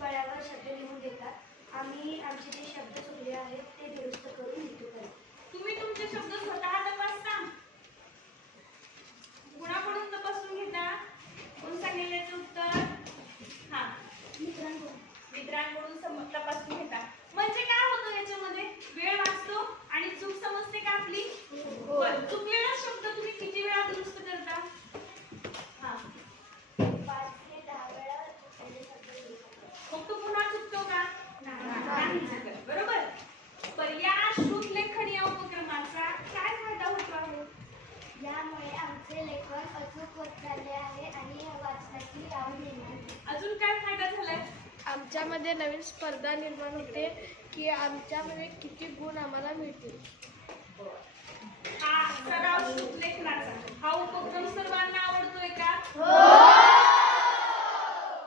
फळ्यावर शब्द लिहून देतात। आम्ही आमचे जे शब्द चुकले आहेत ते दुरुस्त करून लिहितो। तुम्ही तुमचे शब्द स्वतः तपासता? कुणाकडून तपासून घेता? कोण सांगेल याचं उत्तर? हा, मित्रांकडून तपासून घेता। म्हणजे काय होतं याच्यामध्ये? वेळ वाचतो आणि चूक समजते का आपली? बरं, चुकलेला शब्द तुम्ही किती वेळा दुरुस्त करता? हा, 5 ते 10 वेळा चुकलेले शब्द लिहितो। मग तो पुन्हा चुकतो का? नाही चुकत, बरोबर? पण या श्रुतलेखन या उपक्रमाचा काय फायदा होतो आहे? यामुळे आमचे लेखन अचूक होत चालले आहे आणि वाचनाची आवड निर्माण होते। अजून काय फायदा झालाय? आमच्यामध्ये नवीन स्पर्धा निर्माण होते की आमच्यामध्ये किती गुण आम्हाला मिळतील। हा सराव श्रुतलेखनाचा हा उपक्रम सर्वांना